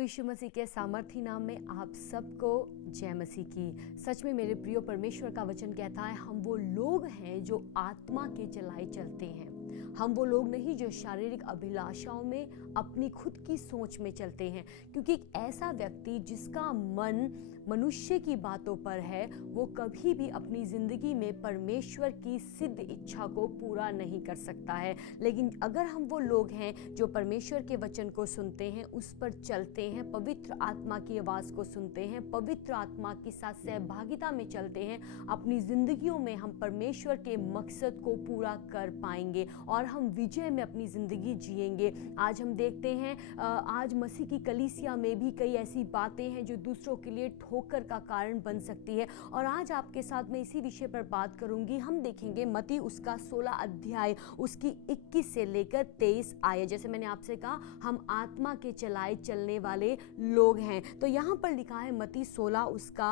प्रभु यीशु मसीह के सामर्थी नाम में आप सबको जय मसीह की। सच में मेरे प्रिय, परमेश्वर का वचन कहता है हम वो लोग हैं जो आत्मा के चलाए चलते हैं। हम वो लोग नहीं जो शारीरिक अभिलाषाओं में अपनी खुद की सोच में चलते हैं, क्योंकि एक ऐसा व्यक्ति जिसका मन मनुष्य की बातों पर है वो कभी भी अपनी जिंदगी में परमेश्वर की सिद्ध इच्छा को पूरा नहीं कर सकता है। लेकिन अगर हम वो लोग हैं जो परमेश्वर के वचन को सुनते हैं, उस पर चलते हैं, पवित्र आत्मा की आवाज़ को सुनते हैं, पवित्र आत्मा के साथ सहभागिता में चलते हैं, अपनी जिंदगियों में हम परमेश्वर के मकसद को पूरा कर पाएंगे और हम विजय में अपनी जिंदगी जिएंगे। आज हम देखते हैं आज मसीह की कलीसिया में भी कई ऐसी बातें हैं जो दूसरों के लिए ठोकर का कारण बन सकती है, और आज आपके साथ मैं इसी विषय पर बात करूंगी। हम देखेंगे मत्ती उसका 16 अध्याय उसकी 21 से लेकर 23 आयत। जैसे मैंने आपसे कहा हम आत्मा के चलाए चलने वाले लोग हैं, तो यहाँ पर लिखा है मत्ती 16 उसका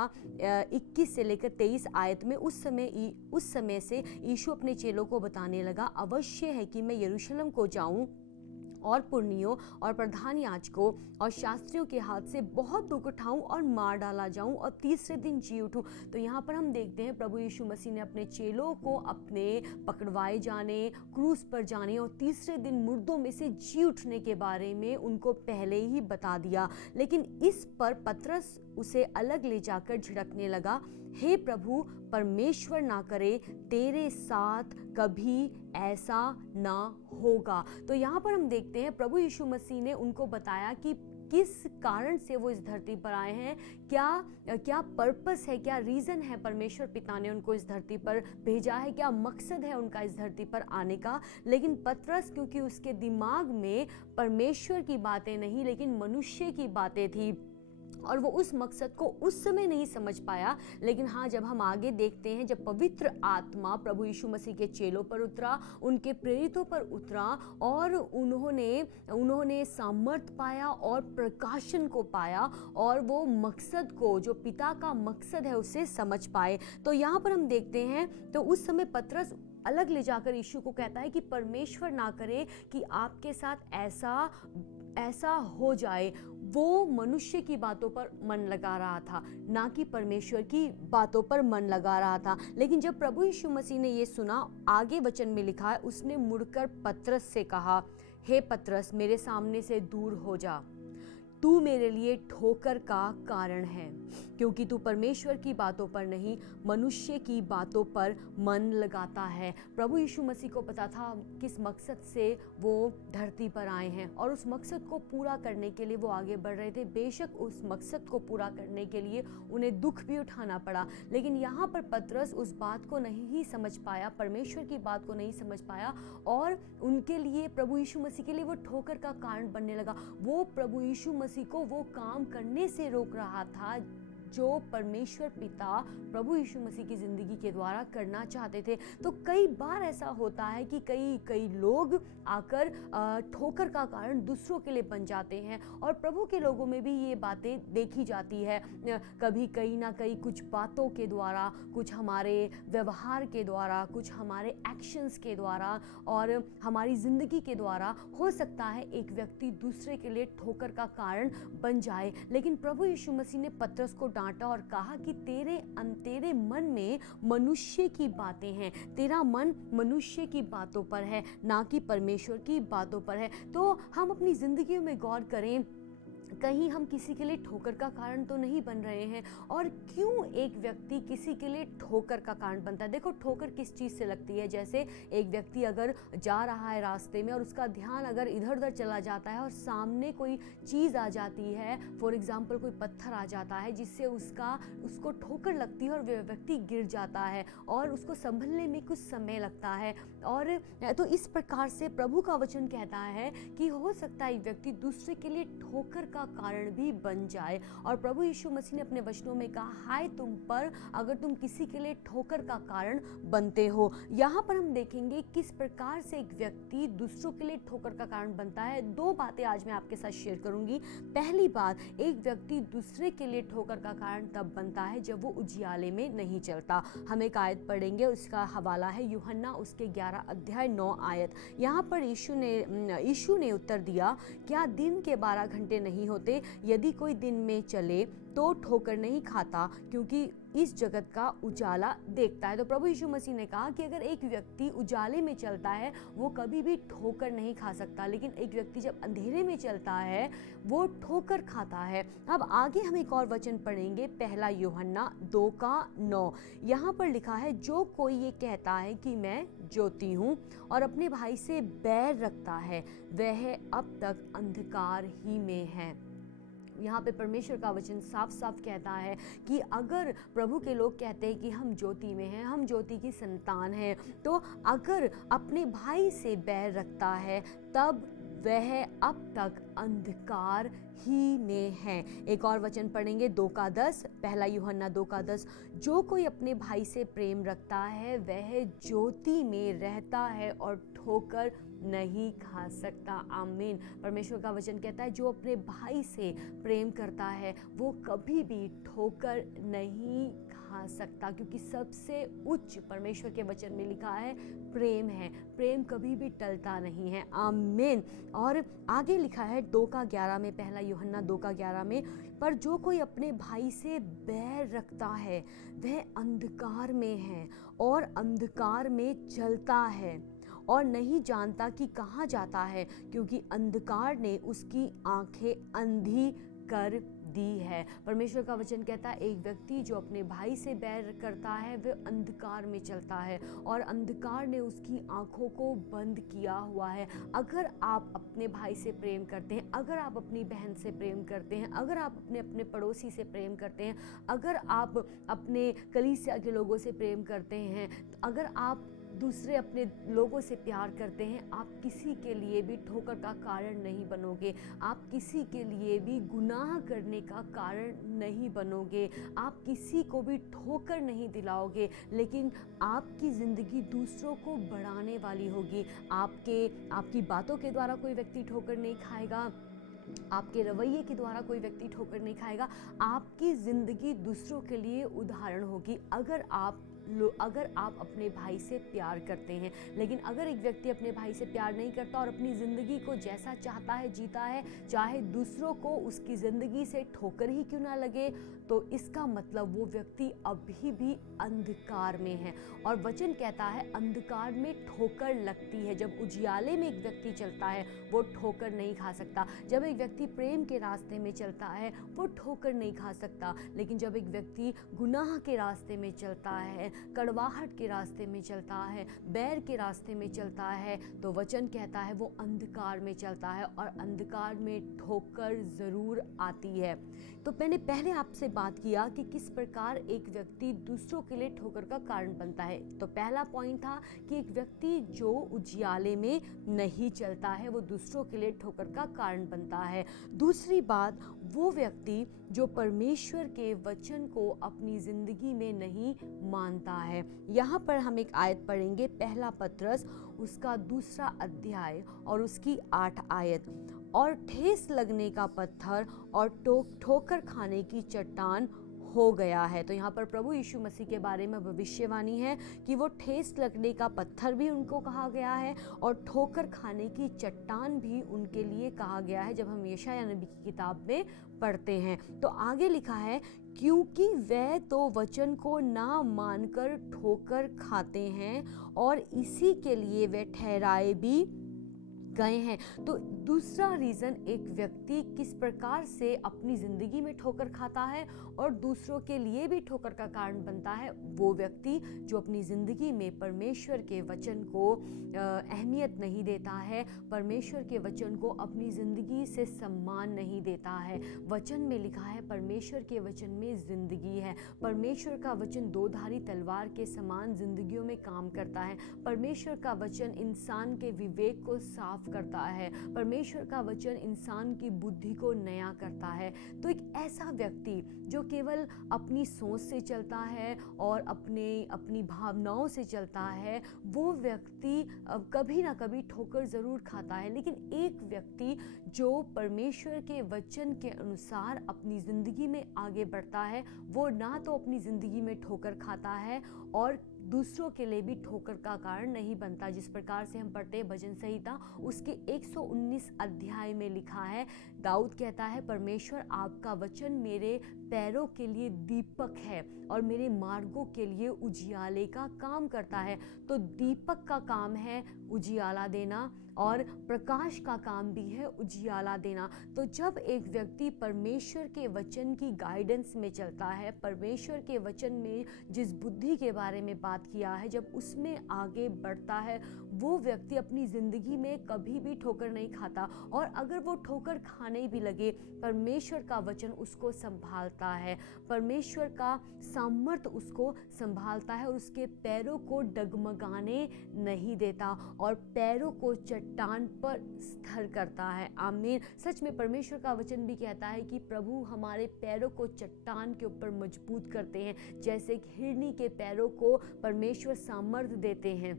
21 से लेकर 23 आयत में, उस समय से यीशु अपने चेलों को बताने लगा, अवश्य है कि मैं यरूशलेम को जाऊं और पुरनियों और प्रधान याजकों और शास्त्रियों के हाथ से बहुत दुख उठाऊं और मार डाला जाऊं और तीसरे दिन जी उठूं। तो यहाँ पर हम देखते हैं प्रभु यीशु मसीह ने अपने चेलों को अपने पकड़वाए जाने, क्रूस पर जाने और तीसरे दिन मुर्दों में से जी उठने के बारे में उनको पहले ही बता दिया। लेकिन इस पर पतरस उसे अलग ले जाकर झिड़कने लगा, हे प्रभु, परमेश्वर ना करे तेरे साथ कभी ऐसा ना होगा। तो यहाँ पर हम देखते हैं प्रभु यीशु मसीह ने उनको बताया कि किस कारण से वो इस धरती पर आए हैं, क्या पर्पस है, क्या रीज़न है परमेश्वर पिता ने उनको इस धरती पर भेजा है, क्या मकसद है उनका इस धरती पर आने का। लेकिन पतरस, क्योंकि उसके दिमाग में परमेश्वर की बातें नहीं लेकिन मनुष्य की बातें थी और वो उस मकसद को उस समय नहीं समझ पाया। लेकिन हाँ, जब हम आगे देखते हैं, जब पवित्र आत्मा प्रभु यीशु मसीह के चेलों पर उतरा, उनके प्रेरितों पर उतरा और उन्होंने सामर्थ पाया और प्रकाशन को पाया और वो मकसद को, जो पिता का मकसद है, उसे समझ पाए। तो यहाँ पर हम देखते हैं, तो उस समय पतरस अलग ले जाकर यीशु को कहता है कि परमेश्वर ना करे कि आपके साथ ऐसा हो जाए। वो मनुष्य की बातों पर मन लगा रहा था, ना कि परमेश्वर की बातों पर मन लगा रहा था। लेकिन जब प्रभु यीशु मसीह ने ये सुना, आगे वचन में लिखा है, उसने मुड़कर पतरस से कहा, हे पतरस, मेरे सामने से दूर हो जा, तू मेरे लिए ठोकर का कारण है, क्योंकि तू परमेश्वर की बातों पर नहीं मनुष्य की बातों पर मन लगाता है। प्रभु यीशु मसीह को पता था किस मकसद से वो धरती पर आए हैं और उस मकसद को पूरा करने के लिए वो आगे बढ़ रहे थे। बेशक उस मकसद को पूरा करने के लिए उन्हें दुख भी उठाना पड़ा, लेकिन यहाँ पर पतरस उस बात को नहीं समझ पाया, परमेश्वर की बात को नहीं समझ पाया और उनके लिए, प्रभु यीशु मसीह के लिए वो ठोकर का कारण बनने लगा। वो प्रभु यीशु मसीह को वो काम करने से रोक रहा था जो परमेश्वर पिता प्रभु यीशु मसीह की ज़िंदगी के द्वारा करना चाहते थे। तो कई बार ऐसा होता है कि कई लोग आकर ठोकर का कारण दूसरों के लिए बन जाते हैं और प्रभु के लोगों में भी ये बातें देखी जाती है। कभी कहीं ना कहीं कुछ बातों के द्वारा, कुछ हमारे व्यवहार के द्वारा, कुछ हमारे एक्शंस के द्वारा और हमारी ज़िंदगी के द्वारा हो सकता है एक व्यक्ति दूसरे के लिए ठोकर का कारण बन जाए। लेकिन प्रभु यीशु मसीह ने पतरस को डांटा और कहा कि तेरे मन में मनुष्य की बातें हैं, तेरा मन मनुष्य की बातों पर है, ना कि परमेश्वर की बातों पर है। तो हम अपनी जिंदगी में गौर करें, कहीं हम किसी के लिए ठोकर का कारण तो नहीं बन रहे हैं। और क्यों एक व्यक्ति किसी के लिए ठोकर का कारण बनता है? देखो, ठोकर किस चीज़ से लगती है। जैसे एक व्यक्ति अगर जा रहा है रास्ते में और उसका ध्यान अगर इधर उधर चला जाता है और सामने कोई चीज़ आ जाती है, फॉर एग्जाम्पल कोई पत्थर आ जाता है जिससे उसको ठोकर लगती है और वह व्यक्ति गिर जाता है और उसको संभलने में कुछ समय लगता है। और तो इस प्रकार से प्रभु का वचन कहता है कि हो सकता है एक व्यक्ति दूसरे के लिए ठोकर का कारण भी बन जाए। और प्रभु यीशु मसीह ने अपने वचनों में कहा, हाय तुम पर अगर तुम किसी के लिए ठोकर का कारण बनते हो। यहाँ पर हम देखेंगे किस प्रकार से एक व्यक्ति दूसरों के लिए ठोकर का कारण बनता है। दो बातें आज मैं आपके साथ शेयर करूंगी। पहली बात, एक व्यक्ति दूसरे के लिए ठोकर का कारण तब बनता है जब वो उजियाले में नहीं चलता। हम एक आयत पढ़ेंगे, उसका हवाला है यूहन्ना उसके 11 अध्याय 9 आयत। यहाँ पर यीशु ने उत्तर दिया, क्या दिन के 12 घंटे नहीं नहीं होते। यदि कोई दिन में चले तो ठोकर नहीं खाता, क्योंकि इस जगत का उजाला देखता है। तो प्रभु यीशु मसीह ने कहा कि अगर एक व्यक्ति उजाले में चलता है वो कभी भी ठोकर नहीं खा सकता, लेकिन एक व्यक्ति जब अंधेरे में चलता है वो ठोकर खाता है। अब आगे हम एक और वचन पढ़ेंगे, पहला यूहन्ना 2:9। यहाँ पर लिखा है, जो कोई ये कहता है कि मैं ज्योति हूँ और अपने भाई से बैर रखता है वह अब तक अंधकार ही में है। यहाँ पे परमेश्वर का वचन साफ साफ कहता है कि अगर प्रभु के लोग कहते हैं कि हम ज्योति में हैं, हम ज्योति की संतान हैं, तो अगर अपने भाई से बैर रखता है तब वह अब तक अंधकार ही में है। एक और वचन पढ़ेंगे 2:10, पहला यूहन्ना 2:10। जो कोई अपने भाई से प्रेम रखता है वह ज्योति में रहता है और ठोकर नहीं खा सकता। आमीन। परमेश्वर का वचन कहता है जो अपने भाई से प्रेम करता है वो कभी भी ठोकर नहीं खा सकता, क्योंकि सबसे उच्च परमेश्वर के वचन में लिखा है प्रेम है। प्रेम कभी भी टलता नहीं है। आमीन। और आगे लिखा है 2:11 में, पहला यूहन्ना 2:11 में, पर जो कोई अपने भाई से बैर रखता है वह अंधकार में है और अंधकार में चलता है और नहीं जानता कि कहाँ जाता है, क्योंकि अंधकार ने उसकी आंखें अंधी कर दी है। परमेश्वर का वचन कहता है एक व्यक्ति जो अपने भाई से बैर करता है वह अंधकार में चलता है और अंधकार ने उसकी आंखों को बंद किया हुआ है। अगर आप अपने भाई से प्रेम करते हैं, अगर आप अपनी बहन से प्रेम करते हैं, अगर आप अपने पड़ोसी से प्रेम करते हैं, अगर आप अपने कलीसिया के लोगों से प्रेम करते हैं, अगर आप दूसरे अपने लोगों से प्यार करते हैं, आप किसी के लिए भी ठोकर का कारण नहीं बनोगे, आप किसी के लिए भी गुनाह करने का कारण नहीं बनोगे, आप किसी को भी ठोकर नहीं दिलाओगे, लेकिन आपकी ज़िंदगी दूसरों को बढ़ाने वाली होगी। आपकी बातों के द्वारा कोई व्यक्ति ठोकर नहीं खाएगा, आपके रवैये के द्वारा कोई व्यक्ति ठोकर नहीं खाएगा। आपकी ज़िंदगी दूसरों के लिए उदाहरण होगी अगर आप अपने भाई से प्यार करते हैं। लेकिन अगर एक व्यक्ति अपने भाई से प्यार नहीं करता और अपनी ज़िंदगी को जैसा चाहता है जीता है, चाहे दूसरों को उसकी ज़िंदगी से ठोकर ही क्यों ना लगे, तो इसका मतलब वो व्यक्ति अभी भी अंधकार में है। और वचन कहता है अंधकार में ठोकर लगती है। जब उजियाले में एक व्यक्ति चलता है वो ठोकर नहीं खा सकता। जब एक व्यक्ति प्रेम के रास्ते में चलता है वो ठोकर नहीं खा सकता। लेकिन जब एक व्यक्ति गुनाह के रास्ते में चलता है, कड़वाहट के रास्ते में चलता है, बैर के रास्ते में चलता है, तो वचन कहता है वो अंधकार में चलता है और अंधकार में ठोकर ज़रूर आती है। तो मैंने पहले आपसे बात किया कि किस प्रकार एक व्यक्ति दूसरों के लिए ठोकर का कारण बनता है। तो पहला पॉइंट था कि एक व्यक्ति जो उजियाले में नहीं चलता है वो दूसरों के लिए ठोकर का कारण बनता है। दूसरी बात, वो व्यक्ति जो परमेश्वर के वचन को अपनी ज़िंदगी में नहीं मानता है। यहाँ पर हम एक आयत पढ़ेंगे, पहला पत्रस उसका 2 अध्याय और उसकी 8 आयत। और ठेस लगने का पत्थर और ठोकर खाने की चट्टान हो गया है। तो यहाँ पर प्रभु यीशु मसीह के बारे में भविष्यवाणी है कि वो ठेस लगने का पत्थर भी उनको कहा गया है और ठोकर खाने की चट्टान भी उनके लिए कहा गया है, जब हम यशायाह नबी की किताब में पढ़ते हैं। तो आगे लिखा है, क्योंकि वह तो वचन को ना मानकर ठोकर खाते हैं और इसी के लिए वे ठहराए भी गए हैं। तो दूसरा रीज़न, एक व्यक्ति किस प्रकार से अपनी ज़िंदगी में ठोकर खाता है और दूसरों के लिए भी ठोकर का कारण बनता है, वो व्यक्ति जो अपनी ज़िंदगी में परमेश्वर के वचन को अहमियत नहीं देता है, परमेश्वर के वचन को अपनी ज़िंदगी से सम्मान नहीं देता है। वचन में लिखा है परमेश्वर के वचन में ज़िंदगी है। परमेश्वर का वचन 2-धारी तलवार के समान ज़िंदगियों में काम करता है। परमेश्वर का वचन इंसान के विवेक को साफ करता है। परमेश्वर का वचन इंसान की बुद्धि को नया करता है। तो एक ऐसा व्यक्ति जो केवल अपनी सोच से चलता है और अपनी भावनाओं से चलता है, वो व्यक्ति कभी ना कभी ठोकर ज़रूर खाता है। लेकिन एक व्यक्ति जो परमेश्वर के वचन के अनुसार अपनी ज़िंदगी में आगे बढ़ता है, वो ना तो अपनी ज़िंदगी में ठोकर खाता है और दूसरों के लिए भी ठोकर का कारण नहीं बनता। जिस प्रकार से हम पढ़ते हैं भजन संहिता, उसके 119 अध्याय में लिखा है, दाऊद कहता है, परमेश्वर आपका वचन मेरे पैरों के लिए दीपक है और मेरे मार्गों के लिए उजियाले का काम करता है। तो दीपक का काम है उजियाला देना और प्रकाश का काम भी है उजियाला देना। तो जब एक व्यक्ति परमेश्वर के वचन की गाइडेंस में चलता है, परमेश्वर के वचन में जिस बुद्धि के बारे में बात किया है, जब उसमें आगे बढ़ता है, वो व्यक्ति अपनी ज़िंदगी में कभी भी ठोकर नहीं खाता। और अगर वो ठोकर खाने भी लगे, परमेश्वर का वचन उसको संभालता है, परमेश्वर का सामर्थ्य उसको संभालता है और उसके पैरों को डगमगाने नहीं देता और पैरों को चट्टान पर स्थिर करता है। आमीन। सच में परमेश्वर का वचन भी कहता है कि प्रभु हमारे पैरों को चट्टान के ऊपर मजबूत करते हैं, जैसे हिरनी के पैरों को परमेश्वर सामर्थ्य देते हैं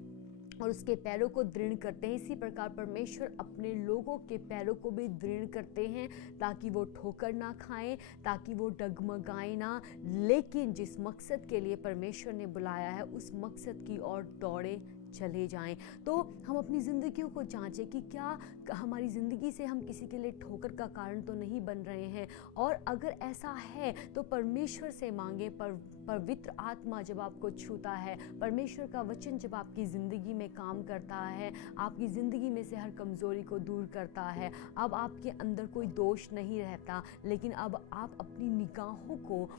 और उसके पैरों को दृढ़ करते हैं। इसी प्रकार परमेश्वर अपने लोगों के पैरों को भी दृढ़ करते हैं ताकि वो ठोकर ना खाएं, ताकि वो डगमगाएं ना, लेकिन जिस मकसद के लिए परमेश्वर ने बुलाया है उस मकसद की ओर दौड़े चले जाएं। तो हम अपनी ज़िंदगियों को जांचें कि क्या हमारी ज़िंदगी से हम किसी के लिए ठोकर का कारण तो नहीं बन रहे हैं, और अगर ऐसा है तो परमेश्वर से मांगे। पवित्र आत्मा जब आपको छूता है, परमेश्वर का वचन जब आपकी ज़िंदगी में काम करता है, आपकी ज़िंदगी में से हर कमज़ोरी को दूर करता है, अब आपके अंदर कोई दोष नहीं रहता, लेकिन अब आप अपनी निगाहों को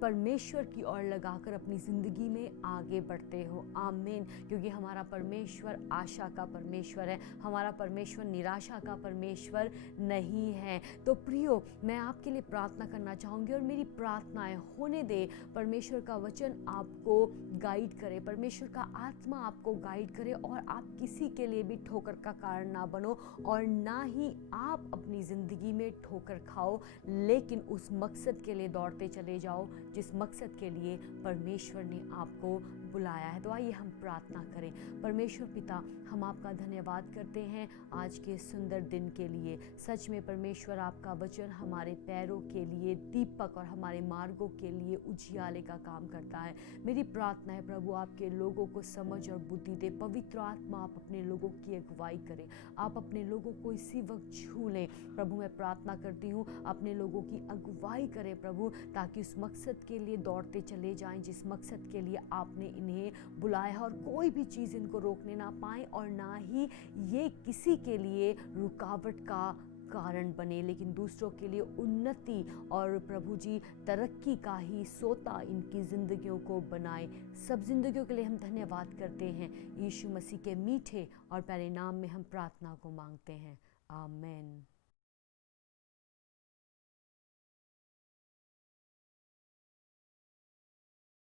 परमेश्वर की ओर लगाकर अपनी ज़िंदगी में आगे बढ़ते हो। आमीन। क्योंकि हमारा परमेश्वर आशा का परमेश्वर है, हमारा परमेश्वर निराशा का परमेश्वर नहीं है। तो प्रियो, मैं आपके लिए प्रार्थना करना चाहूँगी और मेरी प्रार्थनाएं होने दे, परमेश्वर का वचन आपको गाइड करे, परमेश्वर का आत्मा आपको गाइड करे और आप किसी के लिए भी ठोकर का कारण ना बनो और ना ही आप अपनी ज़िंदगी में ठोकर खाओ, लेकिन उस मकसद के लिए दौड़ते चले जाओ जिस मकसद के लिए परमेश्वर ने आपको बुलाया है। तो आइए हम प्रार्थना करें। परमेश्वर पिता, हम आपका धन्यवाद करते हैं आज के सुंदर दिन के लिए। सच में परमेश्वर आपका वचन हमारे पैरों के लिए दीपक और हमारे मार्गों के लिए उजियाले का काम करता है। मेरी प्रार्थना है प्रभु, आपके लोगों को समझ और बुद्धि दे। पवित्र आत्मा, आप अपने लोगों की अगुवाई करें, आप अपने लोगों को इसी वक्त छू लें। प्रभु मैं प्रार्थना करती हूँ, अपने लोगों की अगुवाई करें प्रभु, ताकि उस मकसद के लिए दौड़ते चले जाएं जिस मकसद के लिए आपने इन्हें बुलाया, और कोई भी चीज़ इनको रोकने ना पाए और ना ही ये किसी के लिए रुकावट का कारण बने, लेकिन दूसरों के लिए उन्नति और प्रभु जी तरक्की का ही सोता इनकी ज़िंदगियों को बनाए। सब ज़िंदगियों के लिए हम धन्यवाद करते हैं। यीशु मसीह के मीठे और प्यारे नाम में हम प्रार्थना को मांगते हैं। आमीन।